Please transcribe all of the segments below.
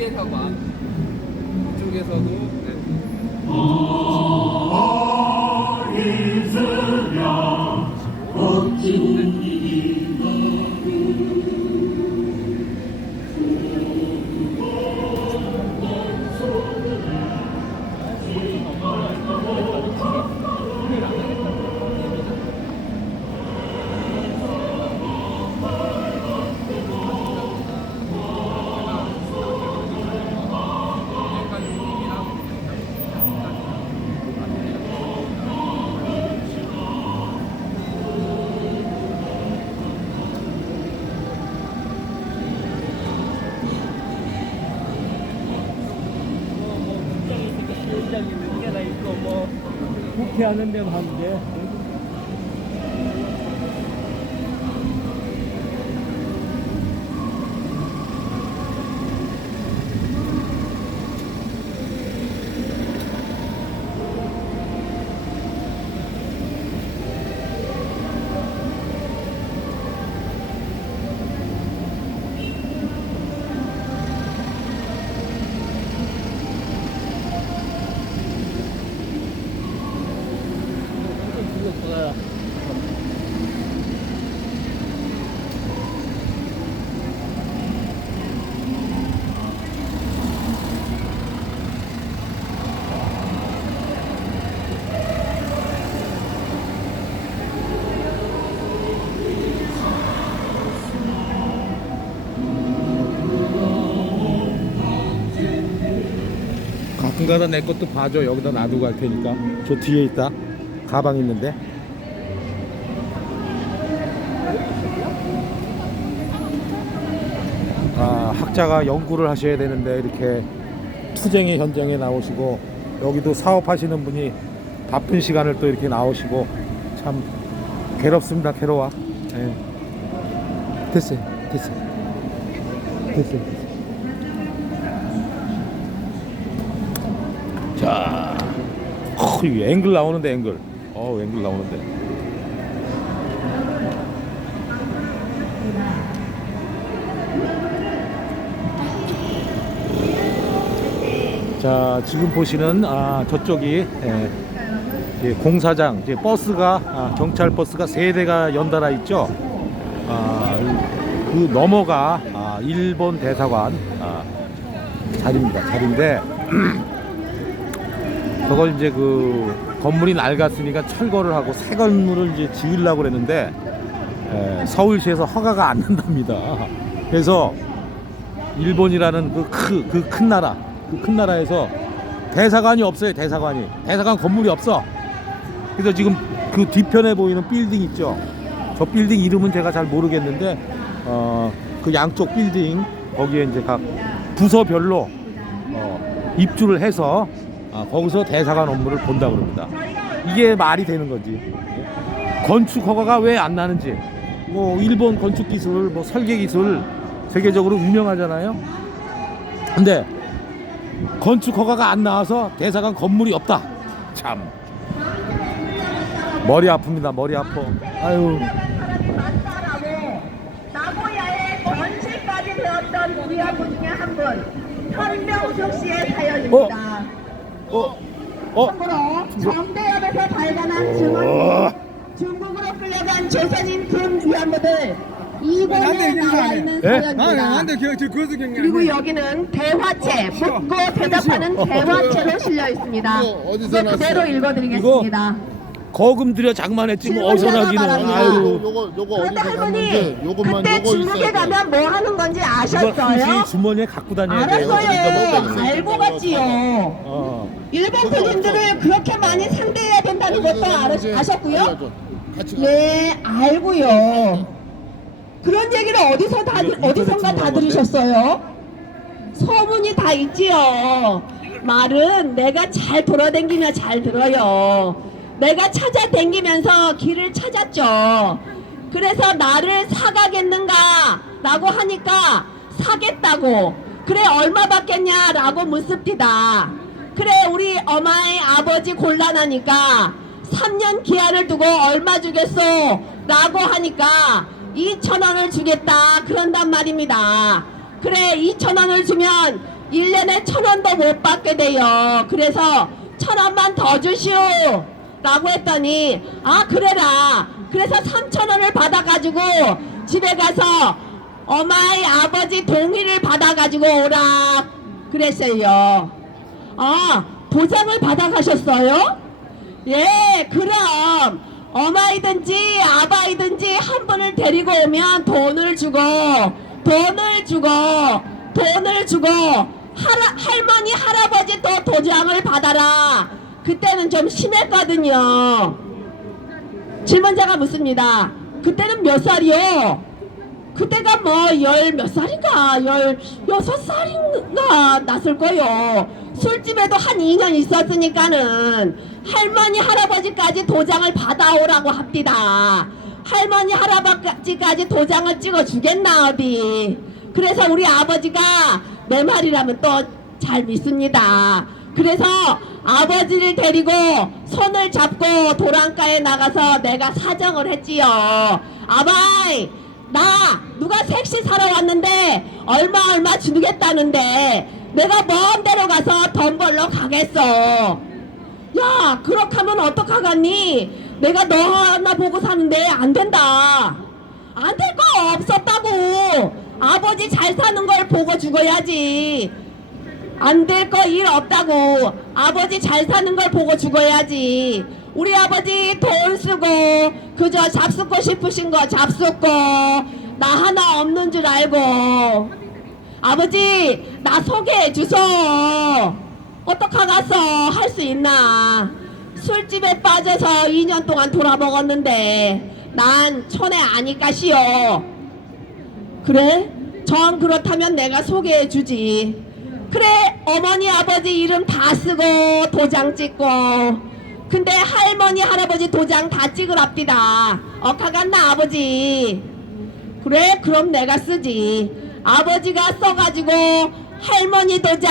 대사관 이쪽에서도 네. 국회하는 데만 하면 돼. 가끔가다 내 것도 봐줘. 여기다 놔두고 갈 테니까. 저 뒤에 있다. 가방 있는데. 아, 학자가 연구를 하셔야 되는데 이렇게 투쟁의 현장에 나오시고, 여기도 사업하시는 분이 바쁜 시간을 또 이렇게 나오시고, 참 괴롭습니다. 괴로워. 네. 됐어요. 됐어요. 자, 앵글 나오는데, 앵글. 앵글 나오는데. 자, 지금 보시는 저쪽이 공사장, 이제 버스가 경찰 버스가 세 대가 연달아 있죠. 그 너머가 일본 대사관 자리입니다. 자리인데. 저걸 이제 그 건물이 낡았으니까 철거를 하고 새 건물을 이제 지으려고 그랬는데 서울시에서 허가가 안 난답니다. 그래서 일본이라는 그 큰 나라, 그 큰 나라에서 대사관이 없어요. 대사관 건물이 없어. 그래서 지금 그 뒤편에 보이는 빌딩 있죠. 저 빌딩 이름은 제가 잘 모르겠는데 그 양쪽 빌딩 거기에 이제 각 부서별로 입주를 해서 거기서 대사관 업무를 본다고 그럽니다. 이게 말이 되는 거지. 건축 허가가 왜 안 나는지. 뭐 일본 건축 기술, 뭐 설계 기술 세계적으로 유명하잖아요. 근데 건축 허가가 안 나와서 대사관 건물이 없다. 참 머리 아픕니다. 머리 아파. 아유. 나고야에 전시까지 되었던 위안부 중에 한 분, 현명숙 씨의 사연입니다. 참고로 정대협에서 발간한 증언이 중국으로 끌려간 조선인 군 위안부들 2권에 나와 있는 사연입니다. 그리고 여기는 대화체, 묻고 대답하는 대화체로 실려 있습니다. 이제 그대로 읽어드리겠습니다. 거금 들여 장만했지 뭐 어디서 나기는. 아유. 요거 그런데 어디서 할머니, 샀는데 요것만 그때 요거 중국에 있어야 가면 뭐 하는 건지 이거 아셨어요? 항시 주머니에 갖고 다녀야 돼요. 알았어요. 알고 갔지요. 일본 군인들을 그렇게 많이 상대해야 된다는 것도 아셨고요? 예, 알고요. 그런 얘기를 어디선가 다 들으셨어요? 소문이 다 있지요. 말은 내가 잘 돌아다니면 잘 들어요. 내가 찾아다니면서 길을 찾았죠. 그래서 나를 사가겠는가 라고 하니까 사겠다고. 그래 얼마 받겠냐 라고 묻습니다. 그래 우리 어마이 아버지 곤란하니까 3년 기한을 두고 얼마 주겠소 라고 하니까 2,000원을 주겠다 그런단 말입니다. 그래 2,000원을 주면 1년에 1,000원도 못 받게 돼요. 그래서 1,000원만 더 주시오 라고 했더니 아 그래라. 그래서 3,000원을 받아가지고 집에 가서 엄마의 아버지 동의를 받아가지고 오라 그랬어요. 아 도장을 받아가셨어요? 예, 그럼 엄마이든지 아바이든지 한 분을 데리고 오면 돈을 주고 할머니 할아버지 또 도장을 받아라. 그때는 좀 심했거든요. 질문자가 묻습니다. 그때는 몇 살이요? 그때가 뭐 몇 살인가 16살인가 났을 거요. 술집에도 한 2년 있었으니까는 할머니 할아버지까지 도장을 받아오라고 합디다. 할머니 할아버지까지 도장을 찍어 주겠나 어디. 그래서 우리 아버지가 내 말이라면 또 잘 믿습니다. 그래서 아버지를 데리고 손을 잡고 도랑가에 나가서 내가 사정을 했지요. 아바이 나 누가 색시 사러 왔는데 얼마 주겠다는데 내가 먼 데로 가서 돈 벌러 가겠어. 야 그렇게 하면 어떡하겠니? 내가 너 하나 보고 사는데 안 된다. 안 될 거 없었다고. 아버지 잘 사는 걸 보고 죽어야지. 안 될 거 일 없다고. 아버지 잘 사는 걸 보고 죽어야지. 우리 아버지 돈 쓰고 그저 잡숫고 싶으신 거 잡숫고 나 하나 없는 줄 알고. 아버지 나 소개해 주소. 어떡하겠어. 할 수 있나. 술집에 빠져서 2년 동안 돌아먹었는데 난 촌에 아니까시오. 그래? 정 그렇다면 내가 소개해 주지. 그래 어머니 아버지 이름 다 쓰고 도장 찍고. 근데 할머니 할아버지 도장 다 찍으랍디다. 어카갔나 아버지. 그래 그럼 내가 쓰지. 아버지가 써가지고 할머니 도장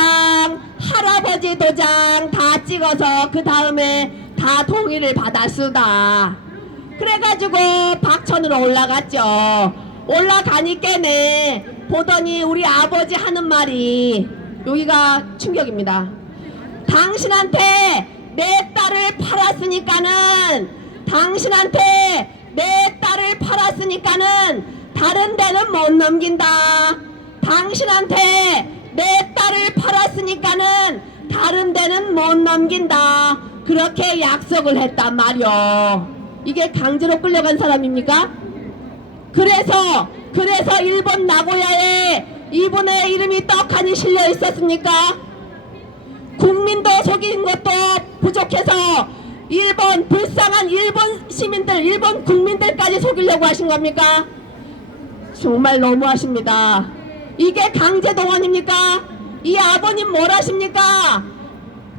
할아버지 도장 다 찍어서 그 다음에 다 동의를 받았수다. 그래가지고 박천으로 올라갔죠. 올라가니까네 보더니 우리 아버지 하는 말이 여기가 충격입니다. 당신한테 내 딸을 팔았으니까는 다른 데는 못 넘긴다. 당신한테 내 딸을 팔았으니까는 다른 데는 못 넘긴다. 그렇게 약속을 했단 말이오. 이게 강제로 끌려간 사람입니까? 그래서 일본 나고야에 이분의 이름이 떡하니 실려 있었습니까? 국민도 속인 것도 부족해서 불쌍한 일본 시민들, 일본 국민들까지 속이려고 하신 겁니까? 정말 너무하십니다. 이게 강제동원입니까? 이 아버님 뭘 하십니까?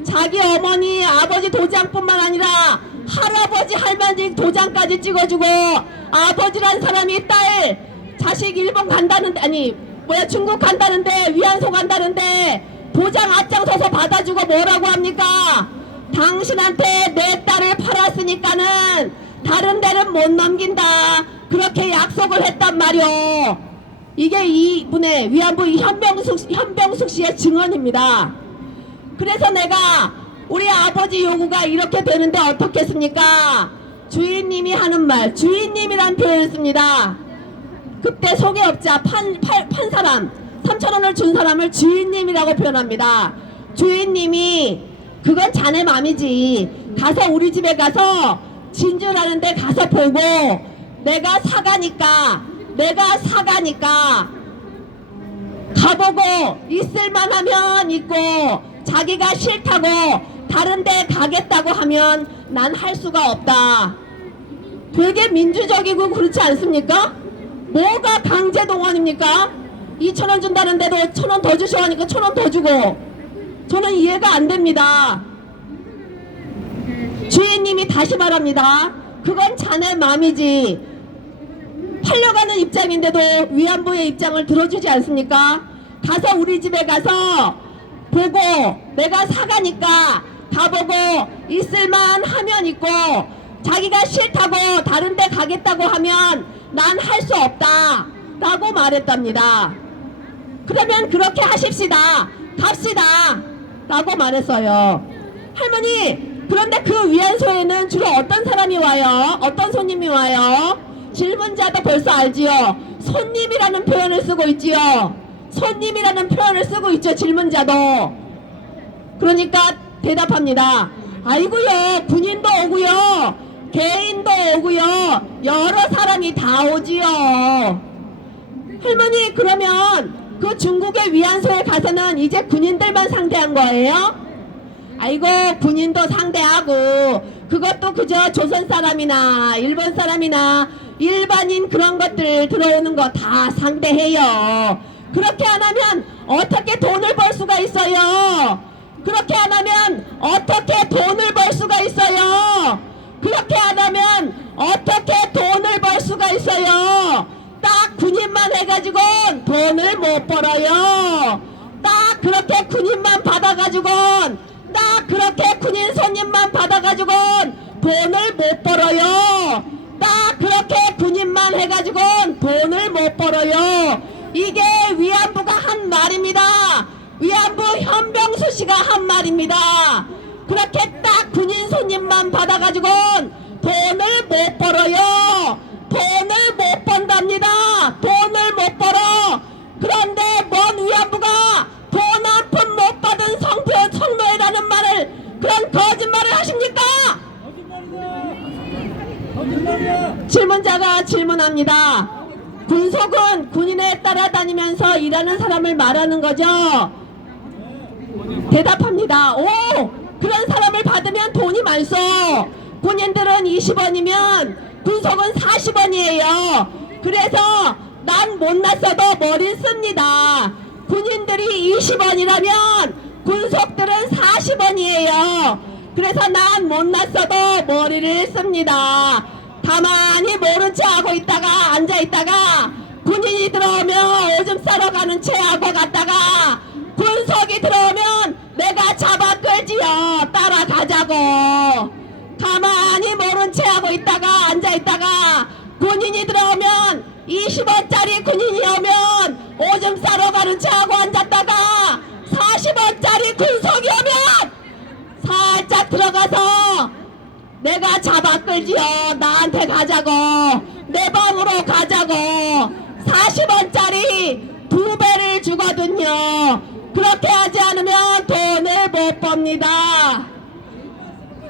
자기 어머니 아버지 도장뿐만 아니라 할아버지 할머니 도장까지 찍어주고 아버지란 사람이 딸 자식 일본 간다는데 중국 간다는데 위안소 간다는데 도장 앞장서서 받아주고 뭐라고 합니까? 당신한테 내 딸을 팔았으니까는 다른 데는 못 넘긴다. 그렇게 약속을 했단 말이오. 이게 이분의 위안부 현병숙 씨의 증언입니다. 그래서 내가 우리 아버지 요구가 이렇게 되는데 어떻겠습니까? 주인님이 하는 말, 주인님이란 표현을 씁니다. 그때 소개업자 판 사람 3,000원을 준 사람을 주인님이라고 표현합니다. 주인님이 그건 자네 맘이지. 가서 우리 집에 가서 진주라는데 가서 보고 내가 사가니까 가보고 있을만 하면 있고 자기가 싫다고 다른데 가겠다고 하면 난 할 수가 없다. 되게 민주적이고 그렇지 않습니까? 뭐가 강제동원입니까? 2,000원 준다는데도 1,000원 더 주셔 하니까 1,000원 더 주고. 저는 이해가 안 됩니다. 주인님이 다시 말합니다. 그건 자네 마음이지. 팔려가는 입장인데도 위안부의 입장을 들어주지 않습니까? 가서 우리 집에 가서 보고 내가 사가니까 가보고 있을만 하면 있고 자기가 싫다고 다른데 가겠다고 하면 난 할 수 없다 라고 말했답니다. 그러면 그렇게 하십시다. 갑시다. 라고 말했어요. 할머니, 그런데 그 위안소에는 주로 어떤 사람이 와요? 어떤 손님이 와요? 질문자도 벌써 알지요? 손님이라는 표현을 쓰고 있지요. 손님이라는 표현을 쓰고 있죠. 질문자도. 그러니까 대답합니다. 아이고요, 군인도 오고요, 개인도 오고요, 여러 사람이 다 오지요. 할머니, 그러면 그 중국의 위안소에 가서는 이제 군인들만 상대한 거예요? 아이고, 군인도 상대하고 그것도 그저 조선 사람이나 일본 사람이나 일반인 그런 것들 들어오는 거 다 상대해요. 그렇게 안 하면 어떻게 돈을 벌 수가 있어요? 그렇게 안 하면 어떻게 돈을 벌 수가 있어요? 그렇게 안 하면 어떻게 돈을 벌 수가 있어요? 딱 군인만 해가지고 돈을 못 벌어요. 딱 그렇게 군인만 받아가지고, 딱 그렇게 군인 손님만 받아가지고 돈을 못 벌어요. 딱 그렇게 군인만 해가지고 돈을 못 벌어요. 이게 위안부가 한 말입니다. 위안부 현병수 씨가 한 말입니다. 그렇게 딱 군인 손님만 받아가지고 돈을 못 벌어요. 돈을 못 번답니다. 돈을 못 벌어. 그런데 뭔 위안부가 돈 한 푼 못 받은 성노예라는 말을, 그런 거짓말을 하십니까? 질문자가 질문합니다. 군속은 군인에 따라다니면서 일하는 사람을 말하는 거죠? 대답합니다. 오, 그런 사람을 받으면 돈이 많소. 군인들은 20원이면 군속은 40원이에요. 그래서 난 못났어도 머리를 씁니다. 군인들이 20원이라면 군속들은 40원이에요. 그래서 난 못났어도 머리를 씁니다. 가만히 모른 체 하고 있다가 앉아있다가 군인이 들어오면 오줌 싸러 가는 체 하고 갔다가 군속이 들어오면 내가 잡아 끌지요. 따라가자고. 가만히 모른 체 하고 있다가 앉아있다가 군인이 들어오면 20원짜리 군인이 오면 오줌 싸러 가는 체 하고 앉았다가 40원짜리 군속이 오면 살짝 들어가서 내가 잡아 끌지요. 나한테 가자고. 내 방으로 가자고. 40원짜리 2배를 주거든요. 그렇게 하지 않으면 돈을 못 법니다.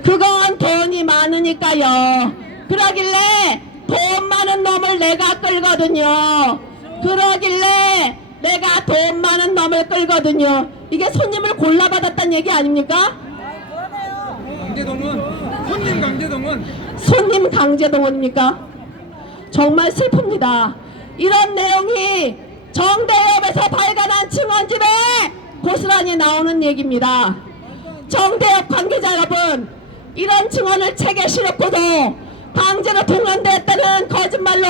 그건 돈이 많으니까요. 그러길래 돈 많은 놈을 내가 끌거든요. 그러길래 내가 돈 많은 놈을 끌거든요. 이게 손님을 골라받았다는 얘기 아닙니까? 강제동원, 손님 강제동원. 손님 강제동원입니까? 정말 슬픕니다. 이런 내용이 정대협에서 발간한 증언집에 고스란히 나오는 얘기입니다. 정대협 관계자 여러분, 이런 증언을 책에 실었고도 강제로 동원됐다는 거짓말로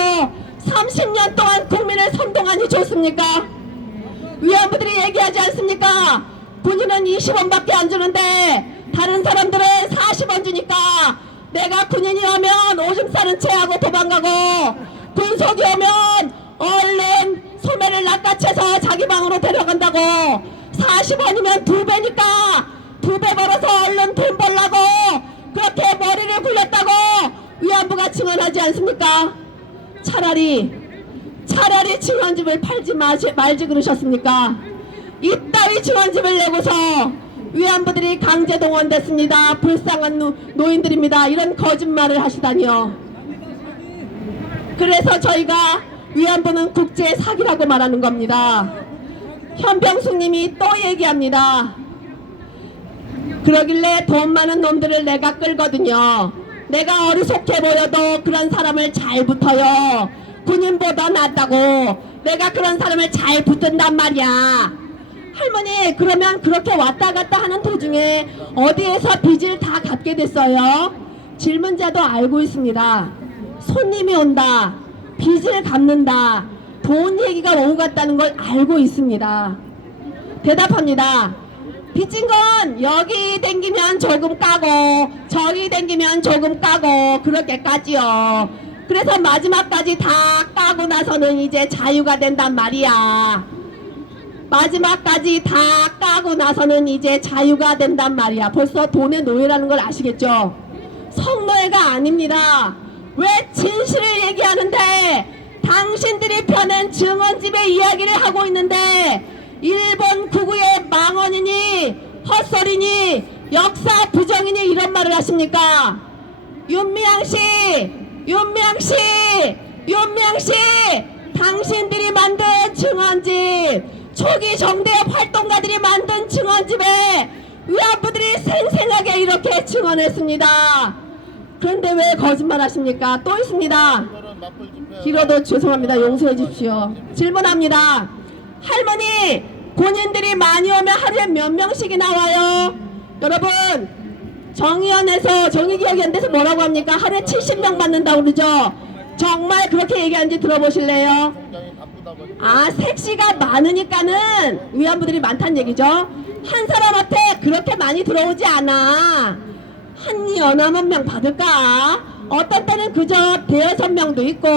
30년 동안 국민을 선동하니 좋습니까? 위안부들이 얘기하지 않습니까? 군인은 20원밖에 안 주는데 다른 사람들은 40원 주니까 내가 군인이 오면 오줌 싸는 채 하고 도망가고 군속이 오면 얼른 소매를 낚아채서 자기 방으로 데려간다고. 40원이면 2배니까 2배 벌어서 얼른 돈 벌라고 그렇게 머리를 굴렸다고 위안부가 증언하지 않습니까? 차라리 증언집을 팔지 말지 그러셨습니까? 이따위 증언집을 내고서 위안부들이 강제동원됐습니다. 불쌍한 노인들입니다. 이런 거짓말을 하시다니요. 그래서 저희가 위안부는 국제 사기라고 말하는 겁니다. 현병숙님이 또 얘기합니다. 그러길래 돈 많은 놈들을 내가 끌거든요. 내가 어리석게 보여도 그런 사람을 잘 붙어요. 군인보다 낫다고 내가 그런 사람을 잘 붙든단 말이야. 할머니, 그러면 그렇게 왔다 갔다 하는 도중에 어디에서 빚을 다 갚게 됐어요? 질문자도 알고 있습니다. 손님이 온다, 빚을 갚는다, 돈 얘기가 오고 갔다는 걸 알고 있습니다. 대답합니다. 빚진 건 여기 댕기면 조금 까고 저기 댕기면 조금 까고 그렇게 까지요. 그래서 마지막까지 다 까고 나서는 이제 자유가 된단 말이야. 마지막까지 다 까고 나서는 이제 자유가 된단 말이야. 벌써 돈의 노예라는 걸 아시겠죠? 성노예가 아닙니다. 왜 진실을 얘기하는데 당신들이 펴낸 증언집의 이야기를 하고 있는데 일본 구구의 망언이니 헛소리니 역사 부정이니 이런 말을 하십니까? 윤미향씨, 당신들이 만든 증언집, 초기 정대협 활동가들이 만든 증언집에 위안부들이 생생하게 이렇게 증언했습니다. 그런데 왜 거짓말 하십니까? 또 있습니다. 길어도 죄송합니다. 용서해 주십시오. 질문합니다. 할머니, 군인들이 많이 오면 하루에 몇 명씩이 나와요? 여러분, 정의연에서, 정의기억연대에서 뭐라고 합니까? 하루에 70명 받는다고 그러죠? 정말 그렇게 얘기하는지 들어보실래요? 아, 색시가 많으니까는 위안부들이 많다는 얘기죠? 한 사람한테 그렇게 많이 들어오지 않아. 한 6-9명 받을까? 어떤 때는 그저 5-6명도 있고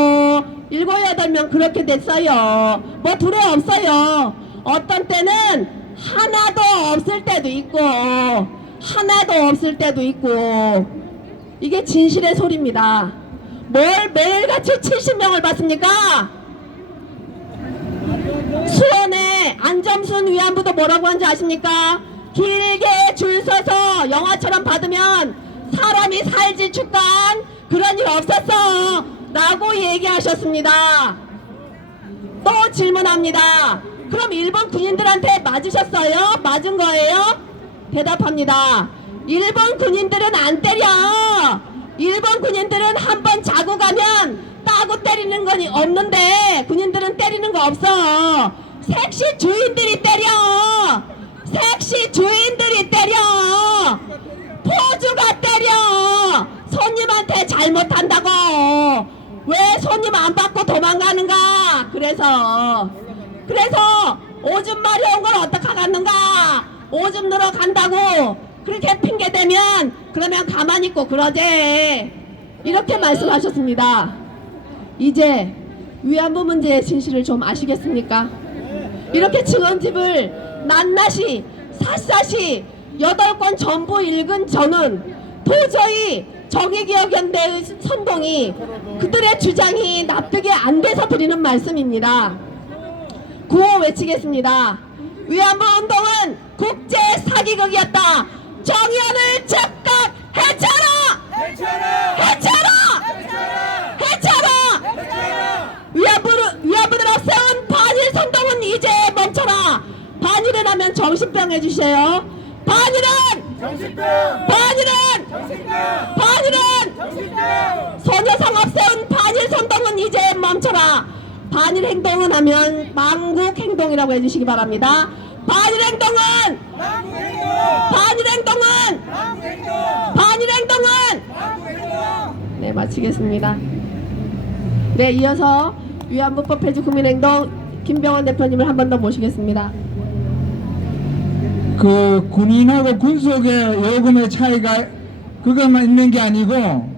7-8명 그렇게 됐어요. 뭐 둘에 없어요. 어떤 때는 하나도 없을 때도 있고 하나도 없을 때도 있고. 이게 진실의 소리입니다. 뭘 매일같이 70명을 받습니까? 수원에 안점순 위안부도 뭐라고 한지 아십니까? 길게 줄 서서 영화처럼 받으면 사람이 살지 축간 그런 일 없었어 라고 얘기하셨습니다. 또 질문합니다. 그럼 일본 군인들한테 맞으셨어요? 맞은 거예요? 대답합니다. 일본 군인들은 안 때려. 일본 군인들은 한번 자고 가면 따고 때리는 건 없는데 군인들은 때리는 거 없어. 섹시 주인들이 때려. 섹시 주인들이 때려. 포주가 때려. 손님한테 잘못한다고. 왜 손님 안 받고 도망가는가? 그래서 오줌 마려운 걸 어떡하겠는가? 오줌 넣으러 간다고 그렇게 핑계대면 그러면 가만히 있고 그러지. 이렇게 말씀하셨습니다. 이제 위안부 문제의 진실을 좀 아시겠습니까? 이렇게 증언집을 낱낱이 샅샅이 8권 전부 읽은 저는 도저히 정의기억연대의 선동이 그들의 주장이 납득이 안 돼서 드리는 말씀입니다. 구호 외치겠습니다. 위안부 운동은 국제 사기극이었다. 정의연을 즉각 해체하라! 위안부들 앞세운 반일 선동은 이제 멈춰라. 반일은 하면 정신병 해주세요. 소녀상 앞세운 반일 선동은 이제 멈춰라. 반일 행동은 하면 망국 행동이라고 해주시기 바랍니다. 반일 행동은 네, 마치겠습니다. 네, 이어서 위안부법 폐지 국민행동 김병원 대표님을 한 번 더 모시겠습니다. 그 군인하고 군속의 요금의 차이가 그것만 있는 게 아니고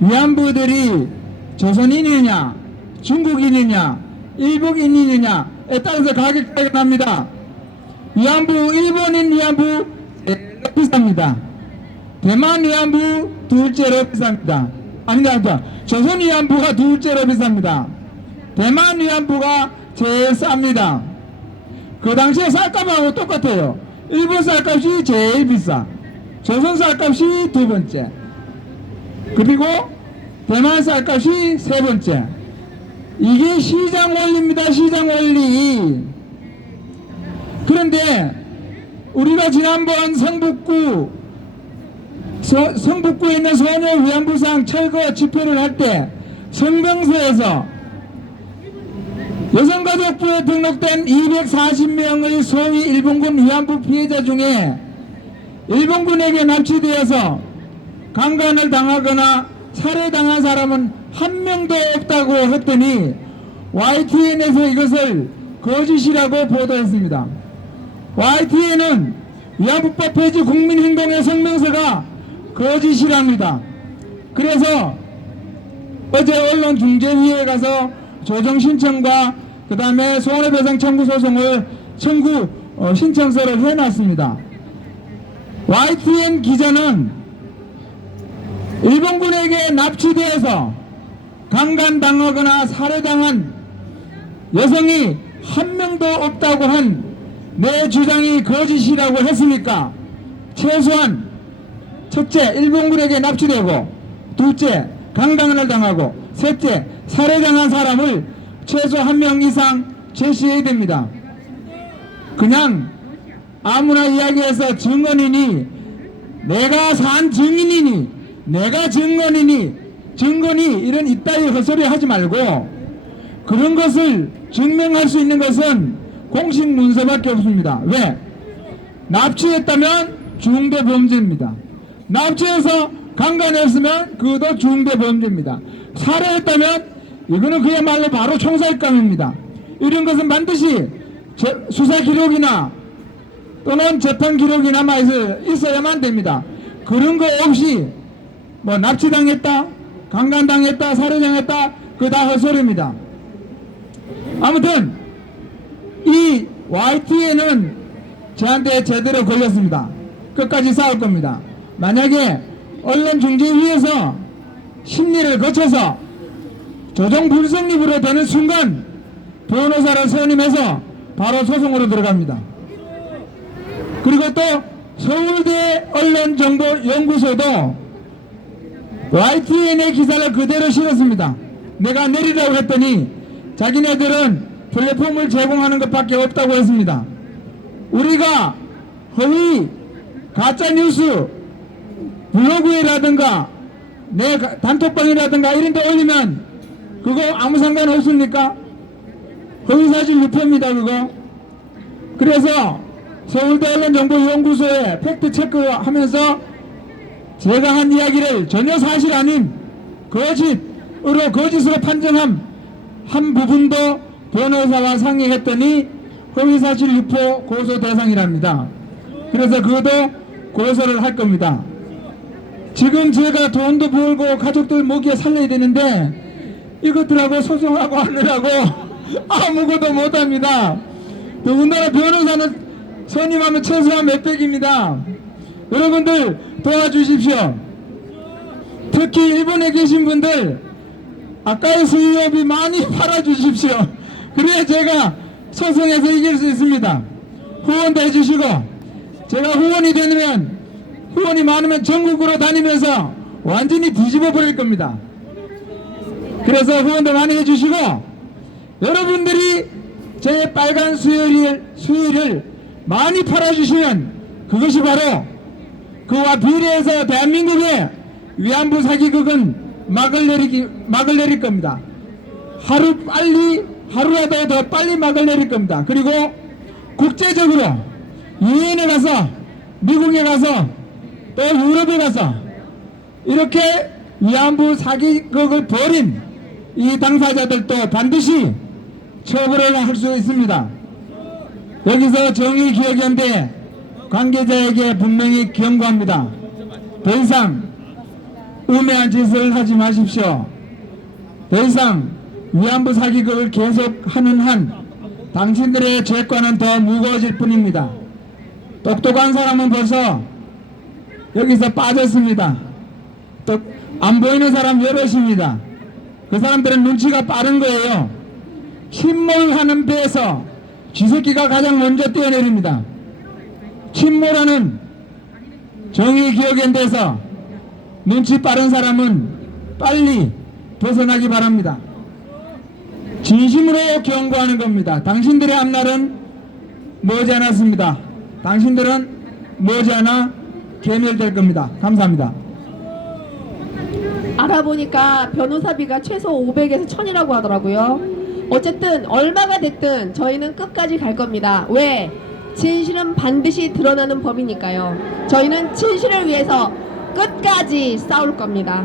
위안부들이 조선인이냐 중국인이냐 일본인이냐에 따라서 가격 차이가 납니다. 위안부 일본인 위안부 비쌉니다. 대만 위안부 둘째로 비쌉니다. 아니다. 조선 위안부가 둘째로 비쌉니다. 대만 위안부가 제일 쌉니다. 그 당시에 쌀값하고 똑같아요. 일본 쌀값이 제일 비싸. 조선 쌀값이 두 번째. 그리고 대만 쌀값이 세 번째. 이게 시장 원리입니다. 시장 원리. 그런데 우리가 지난번 성북구에 있는 소녀 위안부상 철거 집회를 할 때 성명서에서 여성가족부에 등록된 240명의 소위 일본군 위안부 피해자 중에 일본군에게 납치되어서 강간을 당하거나 살해당한 사람은 한 명도 없다고 했더니 YTN에서 이것을 거짓이라고 보도했습니다. YTN은 위안부법 폐지 국민행동의 성명서가 거짓이랍니다. 그래서 어제 언론중재위에 가서 조정신청과 그 다음에 손해배상 청구 소송을 청구 신청서를 해놨습니다. YTN 기자는 일본군에게 납치되어서 강간당하거나 살해당한 여성이 한 명도 없다고 한 내 주장이 거짓이라고 했습니까? 최소한 첫째, 일본군에게 납치되고, 둘째, 강간을 당하고, 셋째, 살해당한 사람을 최소 한 명 이상 제시해야 됩니다. 그냥 아무나 이야기해서 증언이니, 내가 산 증인이니, 내가 증언이니, 증거니 이런 이따위 헛소리 하지 말고, 그런 것을 증명할 수 있는 것은 공식 문서밖에 없습니다. 왜? 납치했다면 중대 범죄입니다. 납치해서 강간했으면 그것도 중대 범죄입니다. 살해했다면 이거는 그야말로 바로 총살감입니다. 이런 것은 반드시 수사 기록이나 또는 재판 기록이나 있어야만 됩니다. 그런 거 없이 뭐 납치당했다, 강간당했다, 살해당했다, 그거 다 헛소리입니다. 아무튼 이 YTN은 저한테 제대로 걸렸습니다. 끝까지 싸울 겁니다. 만약에 언론중재위에서 심리를 거쳐서 조정 불성립으로 되는 순간 변호사를 선임해서 바로 소송으로 들어갑니다. 그리고 또 서울대 언론정보연구소도 YTN의 기사를 그대로 실었습니다. 내가 내리라고 했더니 자기네들은 플랫폼을 제공하는 것밖에 없다고 했습니다. 우리가 허위 가짜뉴스 블로그에라든가 내 단톡방이라든가 이런 데 올리면 그거 아무 상관 없습니까? 허위사실 유포입니다 그거. 그래서 서울대 언론정보연구소에 팩트체크하면서 제가 한 이야기를 전혀 사실 아닌 거짓으로 판정한 한 부분도 변호사와 상의했더니 허위사실 유포 고소 대상이랍니다. 그래서 그것도 고소를 할 겁니다. 지금 제가 돈도 벌고 가족들 먹이에 살려야 되는데 이것들하고 소송하고 하느라고 아무것도 못합니다. 더군다나 변호사는 선임하면 최소한 몇백입니다. 여러분들 도와주십시오. 특히 일본에 계신 분들 아까의 수요비 많이 팔아주십시오. 그래야 제가 소송에서 이길 수 있습니다. 후원도 해주시고, 제가 후원이 되면 후원이 많으면 전국으로 다니면서 완전히 뒤집어 버릴 겁니다. 그래서 후원도 많이 해주시고, 여러분들이 제 빨간 수요일을 많이 팔아주시면 그것이 바로 그와 비례해서 대한민국의 위안부 사기극은 막을 내릴 겁니다. 하루라도 더 빨리 막을 내릴 겁니다. 그리고 국제적으로 유엔에 가서, 미국에 가서, 또 유럽에 가서 이렇게 위안부 사기극을 벌인 이 당사자들도 반드시 처벌을 할 수 있습니다. 여기서 정의기억연대 관계자에게 분명히 경고합니다. 더 이상 우매한 짓을 하지 마십시오. 더 이상 위안부 사기극을 계속하는 한 당신들의 죄과는 더 무거워질 뿐입니다. 똑똑한 사람은 벌써 여기서 빠졌습니다. 또 안 보이는 사람 여럿입니다. 그 사람들은 눈치가 빠른 거예요. 침몰하는 배에서 쥐새끼가 가장 먼저 뛰어내립니다. 침몰하는 정의기억연대에서 눈치 빠른 사람은 빨리 벗어나기 바랍니다. 진심으로 경고하는 겁니다. 당신들의 앞날은 머지않았습니다. 당신들은 머지않아 괴멸될 겁니다. 감사합니다. 알아보니까 변호사비가 최소 500에서 1000이라고 하더라고요. 어쨌든 얼마가 됐든 저희는 끝까지 갈 겁니다. 왜? 진실은 반드시 드러나는 법이니까요. 저희는 진실을 위해서 끝까지 싸울 겁니다.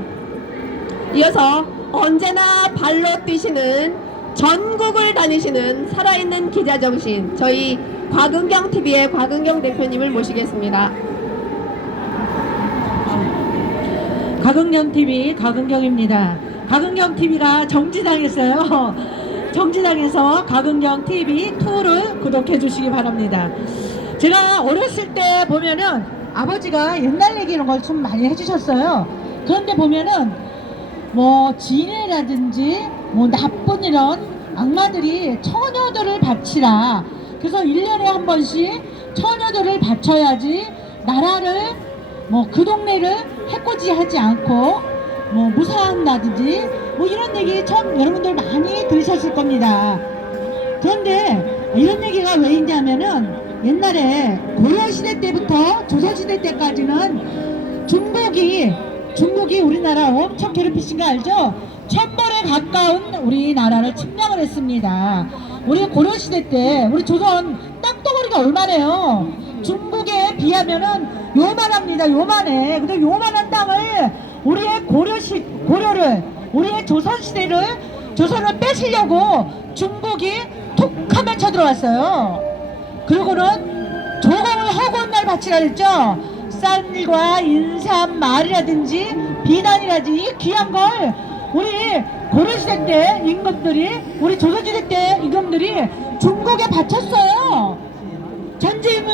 이어서 언제나 발로 뛰시는, 전국을 다니시는 살아있는 기자정신, 저희 곽은경TV의 곽은경 대표님을 모시겠습니다. 곽은경TV 곽은경입니다. 곽은경TV가 정지당했어요. 정진항에서 가근경 TV 2를 구독해 주시기 바랍니다. 제가 어렸을 때 보면은 아버지가 옛날 얘기 이런 걸 좀 많이 해주셨어요. 그런데 보면은 뭐 진해라든지 뭐 나쁜 이런 악마들이 처녀들을 바치라. 그래서 1년에 한 번씩 처녀들을 바쳐야지 나라를 뭐 그 동네를 해코지하지 않고 뭐 무사한다든지 뭐 이런 얘기 참 여러분들 많이 들으셨을 겁니다. 그런데 이런 얘기가 왜 있냐면은 옛날에 고려시대 때부터 조선시대 때까지는 중국이 우리나라 엄청 괴롭히신 거 알죠? 1000번에 가까운 우리나라를 침략을 했습니다. 우리 고려시대 때 우리 조선 땅덩어리가 얼마네요. 중국에 비하면은 요만합니다. 요만해. 근데 요만한 땅을 우리의 우리의 조선을 뺏으려고 중국이 툭 하면 쳐들어왔어요. 그리고는 조공을 허구한 날 바치라 그랬죠. 쌀과 인삼, 말이라든지 비단이라든지 이 귀한 걸 우리 고려시대 때 임금들이, 우리 조선시대 때 임금들이 중국에 바쳤어요. 전쟁을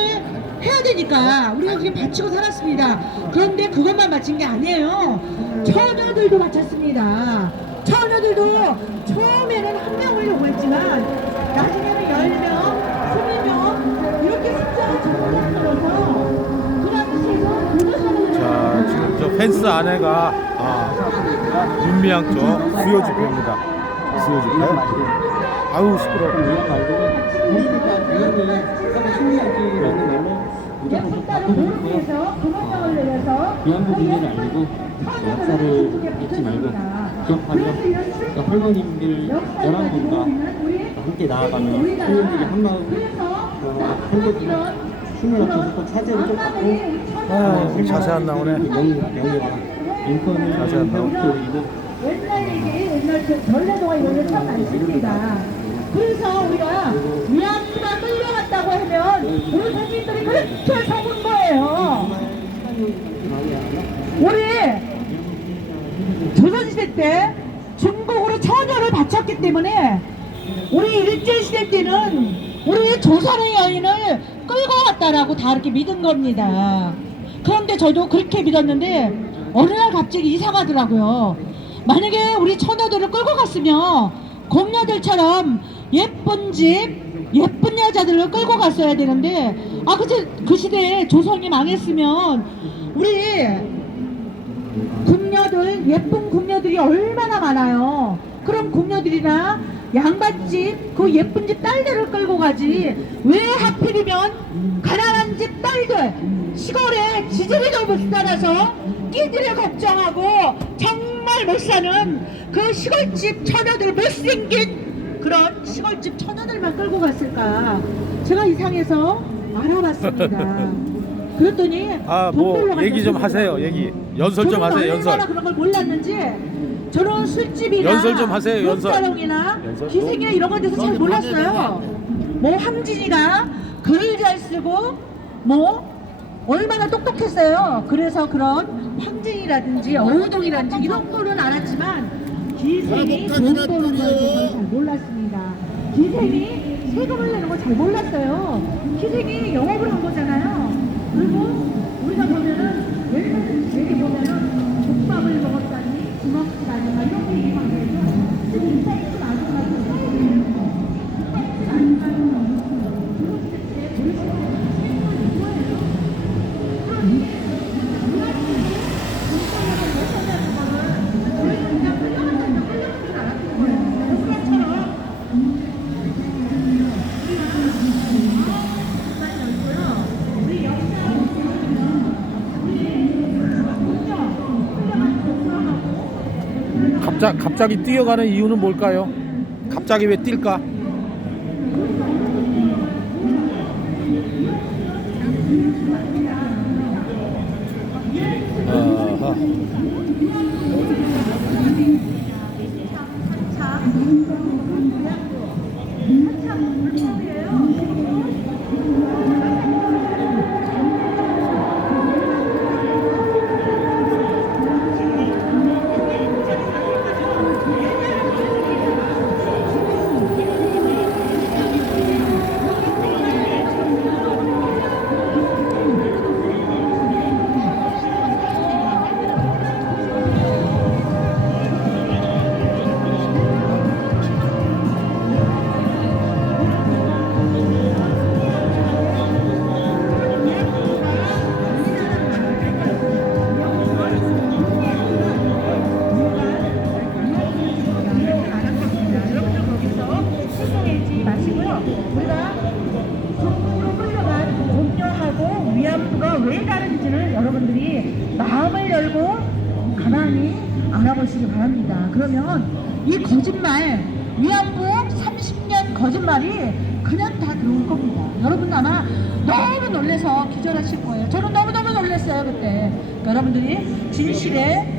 해야 되니까 우리가 그게 바치고 살았습니다. 그런데 그것만 바친 게 아니에요. 처녀들도 바쳤습니다. 처녀들도 처음에는 한 명을 요구했지만 나중에는 10명, 20명 이렇게 숫자가 적어서 그 당시에서 자, 지금 저 펜스 안에가 윤미향 쪽 수요 집회입니다. 수요 집회. 아우 시끄러워. 약속자를 모르면서 금원령을 내려서 위안부분을 알고 역사를 잊지 말고 기억하며 홀거님들 11분과 함께 나아가며 소년들이 한마음 홀거님 춤을 합쳐서 차제를 쫓고 자세 안 나오네. 명예와 인권을 자세 안 나오네. 회복해드리고 옛날 전래동화 이런 게 참 많습니다. 그래서 우리가 위안부가 끌려갔다고 하면 우리 국민들이 그렇게 속은 거예요. 우리 조선시대 때 중국으로 처녀를 바쳤기 때문에 우리 일제시대 때는 우리 조선의 여인을 끌고 갔다라고 다 이렇게 믿은 겁니다. 그런데 저도 그렇게 믿었는데 어느 날 갑자기 이상하더라고요. 만약에 우리 처녀들을 끌고 갔으면 공녀들처럼 예쁜 집, 예쁜 여자들을 끌고 갔어야 되는데 그 시대에 조선이 망했으면 우리 궁녀들, 예쁜 궁녀들이 얼마나 많아요. 그럼 궁녀들이나 양반집, 그 예쁜 집 딸들을 끌고 가지 왜 하필이면 가난한 집 딸들, 시골에 지지리도 못 살아서 끼니를 걱정하고 정말 못 사는 그 시골집 처녀들, 못생긴 그런 시골집 처녀들만 끌고 갔을까? 제가 이상해서 알아봤습니다. 그랬더니 뭐 얘기 좀 하세요. 얘기 연설 좀 하세요. 연설. 그런 걸 몰랐는지 저런 술집이나 연설 좀 하세요. 연설. 사롱이나 연설? 기생이나 이런 것에 대해서 잘 몰랐어요. 뭐 황진이가 글을 잘 쓰고 뭐 얼마나 똑똑했어요. 그래서 그런 황진이라든지 어우동이라든지 이런 거는 알았지만 기생이 돈 버는 거에 대해서는 잘 몰랐습니다. 기생이 세금을 내는 거 잘 몰랐어요. 기생이 영업을 한 거잖아요. 그리고 우리가 보면은 옛날 얘기 보면은 족밥을 먹었다니 주먹질 아니면 이런 얘기 막 해서 지금 사이즈 갑자기 뛰어가는 이유는 뭘까요? 갑자기 왜 뛸까? 아하. 위안부가 왜 다른지를 여러분들이 마음을 열고 가만히 알아보시기 바랍니다. 그러면 이 거짓말, 위안부 30년 거짓말이 그냥 다 들어올 겁니다. 여러분 아마 너무 놀라서 기절하실 거예요. 저는 너무너무 놀랐어요 그때. 그러니까 여러분들이 진실에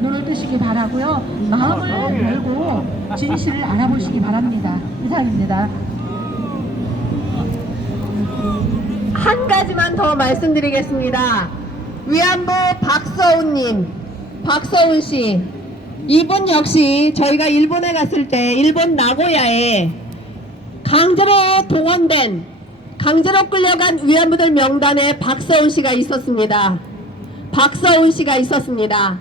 눈을 뜨시기 바라고요. 마음을 열고 진실을 알아보시기 바랍니다. 이상입니다. 한 가지만 더 말씀드리겠습니다. 위안부 박서훈님, 박서훈 씨, 이분 역시 저희가 일본에 갔을 때 일본 나고야에 강제로 동원된, 강제로 끌려간 위안부들 명단에 박서훈 씨가 있었습니다. 박서훈 씨가 있었습니다.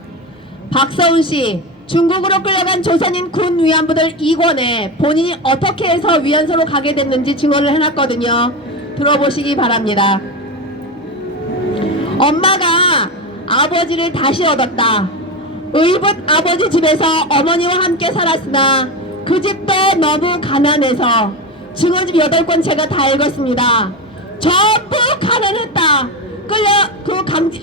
박서훈 씨, 중국으로 끌려간 조선인 군 위안부들 2권에 본인이 어떻게 해서 위안소로 가게 됐는지 증언을 해놨거든요. 들어보시기 바랍니다. 엄마가 아버지를 다시 얻었다. 의붓 아버지 집에서 어머니와 함께 살았으나 그 집도 너무 가난해서 증언집 8권 제가 다 읽었습니다. 전부 가난했다.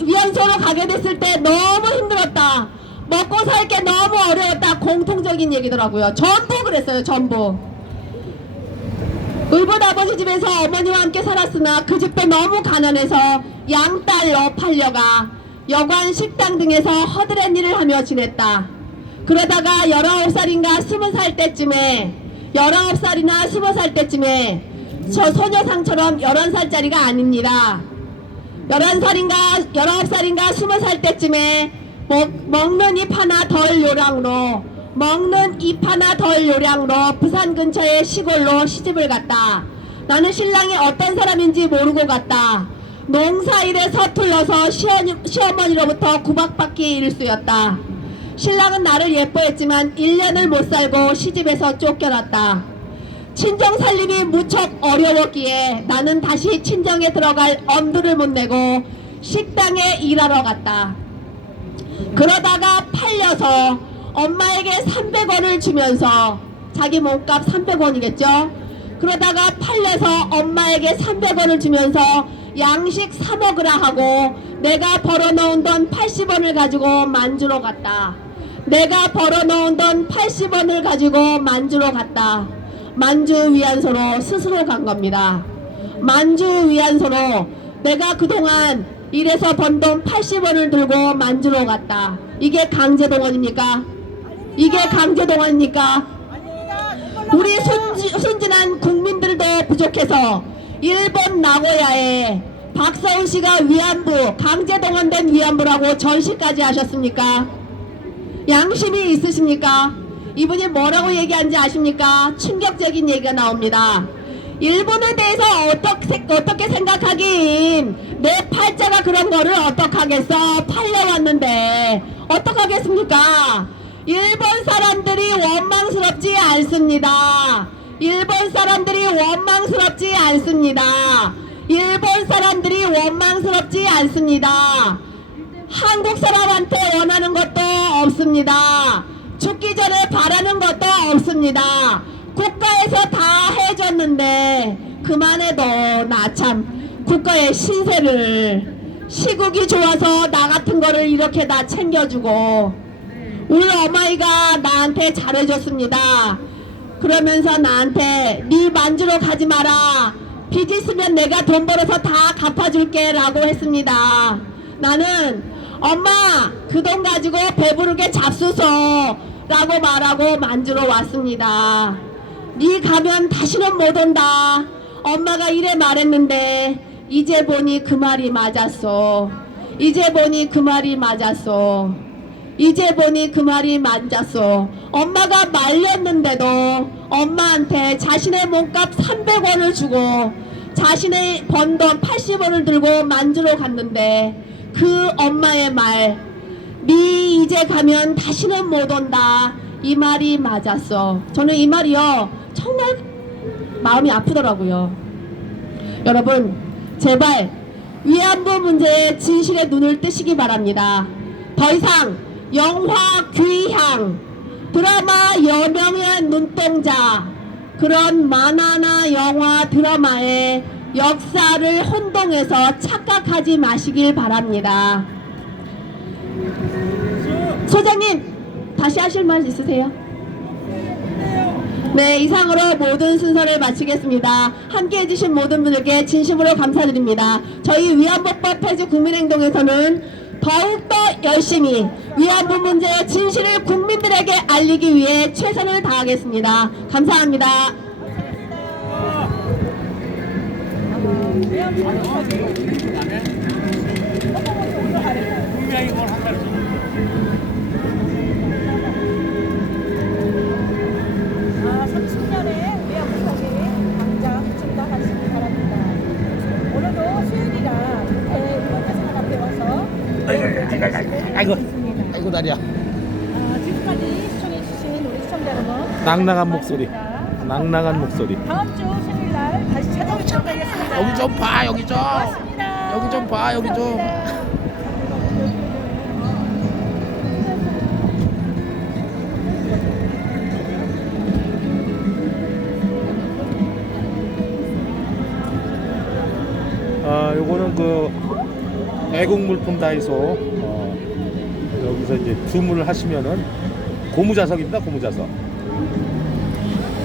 위안소로 가게 됐을 때 너무 힘들었다. 먹고 살 게 너무 어려웠다. 공통적인 얘기더라고요. 전부 그랬어요. 전부. 의붓 아버지 집에서 어머니와 함께 살았으나 그 집도 너무 가난해서 양딸로 팔려가 여관 식당 등에서 허드렛 일을 하며 지냈다. 그러다가 19살인가 20살 때쯤에 19살이나 20살 때쯤에 저 소녀상처럼 11살짜리가 아닙니다. 11살인가 19살인가 20살 때쯤에 먹는 잎 하나 덜 요량으로 부산 근처의 시골로 시집을 갔다. 나는 신랑이 어떤 사람인지 모르고 갔다. 농사일에 서툴러서 시어머니로부터 구박받기 일쑤였다. 신랑은 나를 예뻐했지만 1년을 못 살고 시집에서 쫓겨났다. 친정 살림이 무척 어려웠기에 나는 다시 친정에 들어갈 엄두를 못 내고 식당에 일하러 갔다. 그러다가 팔려서 엄마에게 300원을 주면서, 자기 몸값 300원이겠죠? 그러다가 팔려서 엄마에게 300원을 주면서 양식 사 먹으라 하고 내가 벌어놓은 돈 80원을 가지고 만주로 갔다. 내가 벌어놓은 돈 80원을 가지고 만주로 갔다. 만주 위안소로 스스로 간 겁니다. 만주 위안소로 내가 그동안 일해서 번 돈 80원을 들고 만주로 갔다. 이게 강제동원입니까? 이게 강제동원입니까? 우리 순진한 국민들도 부족해서 일본 나고야에 박서훈 씨가 위안부, 강제동원된 위안부라고 전시까지 하셨습니까? 양심이 있으십니까? 이분이 뭐라고 얘기한지 아십니까? 충격적인 얘기가 나옵니다. 일본에 대해서 어떻게 생각하긴, 내 팔자가 그런 거를 어떡하겠어. 팔려왔는데 어떡하겠습니까? 일본 사람들이 원망스럽지 않습니다. 일본 사람들이 원망스럽지 않습니다. 일본 사람들이 원망스럽지 않습니다. 한국 사람한테 원하는 것도 없습니다. 죽기 전에 바라는 것도 없습니다. 국가에서 다 해줬는데 그만해도 나 참 국가의 신세를, 시국이 좋아서 나 같은 거를 이렇게 다 챙겨주고 우리 어머니가 나한테 잘해줬습니다. 그러면서 나한테 네 만주로 가지 마라. 빚 있으면 내가 돈 벌어서 다 갚아줄게 라고 했습니다. 나는 엄마 그 돈 가지고 배부르게 잡수소 라고 말하고 만주로 왔습니다. 네 가면 다시는 못 온다. 엄마가 이래 말했는데 이제 보니 그 말이 맞았어. 이제 보니 그 말이 맞았어. 이제 보니 그 말이 맞았어. 엄마가 말렸는데도 엄마한테 자신의 몸값 300원을 주고 자신의 번 돈 80원을 들고 만주로 갔는데 그 엄마의 말, 네 이제 가면 다시는 못 온다, 이 말이 맞았어. 저는 이 말이요 정말 마음이 아프더라고요. 여러분 제발 위안부 문제에 진실의 눈을 뜨시기 바랍니다. 더 이상 영화 귀향, 드라마 여명의 눈동자, 그런 만화나 영화 드라마에 역사를 혼동해서 착각하지 마시길 바랍니다. 소장님, 다시 하실 말 있으세요? 네, 이상으로 모든 순서를 마치겠습니다. 함께 해주신 모든 분들께 진심으로 감사드립니다. 저희 위안부법 폐지 국민행동에서는 더욱더 열심히 위안부 문제의 진실을 국민들에게 알리기 위해 최선을 다하겠습니다. 감사합니다. 아, 30년의 위안부법이 당장 중단하시기 바랍니다. 오늘도 수요일이라 이렇게 의원께서 앞에 와서 아이고 다리야. 지금까지 시청해주신 우리 시청자 여러분 낭낭한 목소리. 고맙습니다. 낭낭한 목소리. 다음 주 수요일 날 다시 찾아뵙도록 하겠습니다. 여기 좀 봐, 여기 좀. 고맙습니다. 여기 좀 봐, 여기 좀. 감사합니다. 요거는 그 애국물품 다이소 여기서 이제 주문을 하시면은 고무자석입니다. 고무자석.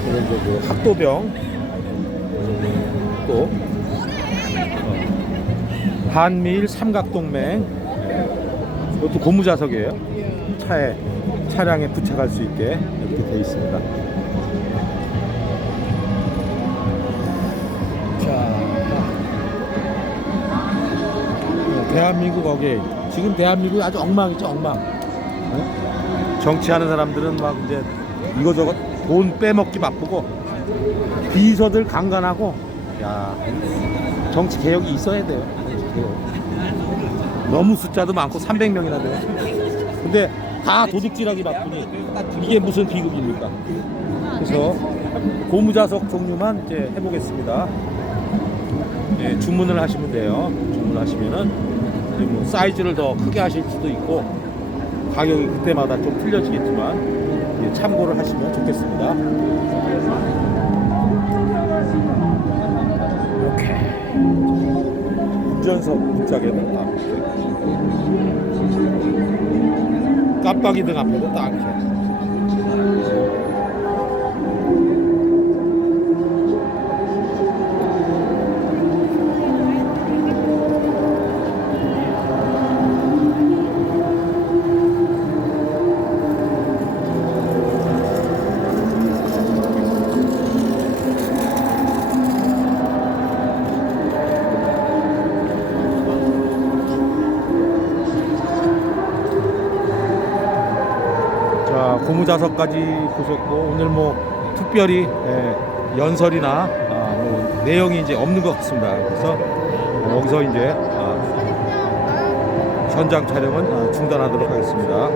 이런 그 학도병 또 한미일 삼각동맹 이것도 고무자석이에요. 차량에 부착할 수 있게 이렇게 되어 있습니다. 대한민국 어게인. 지금 대한민국이 아주 엉망이죠, 엉망. 정치하는 사람들은 막 이제 이거저거 돈 빼먹기 바쁘고 비서들 강간하고. 야, 정치 개혁이 있어야 돼요. 정치 개혁. 너무 숫자도 많고 300명이나 돼요. 근데 다 도둑질하기 바쁘니 이게 무슨 비극입니까? 그래서 고무자석 종류만 이제 해보겠습니다. 예, 주문을 하시면 돼요. 주문하시면은 뭐 사이즈를 더 크게 하실 수도 있고 가격이 그때마다 좀 틀려지겠지만 참고를 하시면 좋겠습니다. 이렇게 운전석 문짝에는 딱 깜빡이 등 앞에도 딱 이렇게. 고무자석까지 보셨고 오늘 뭐 특별히 연설이나 뭐 내용이 이제 없는 것 같습니다. 그래서 여기서 이제 현장 촬영은 중단하도록 하겠습니다.